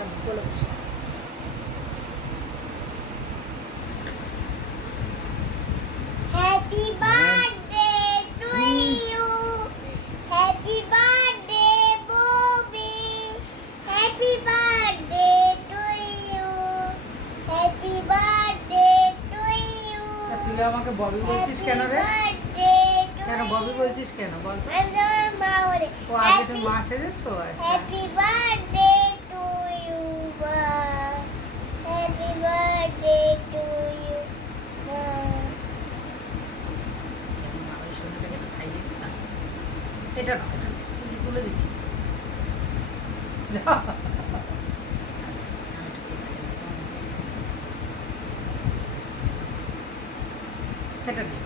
চলো বলে বসো। Happy birthday to you, happy birthday Bobby, happy birthday to you, happy birthday to you. তুই আমাকে ববি বলছিস কেন রে? কেন ববি বলছিস কেন বল তো? আমি তোমার মা বলে। ও আগে তুমি মা সেজেছো? আচ্ছা হ্যাপি বার্থডে টু ইউ মা, হ্যাপি বার্থডে টু ইউ মা। মা ওই সোনাটাকে একটু খাইয়ে দিলাম। এটা না, এটা এই যে তুলে দিচ্ছি। যা। আচ্ছা, আমি একটু কেক খাইয়ে দিই। এটা নিয়ে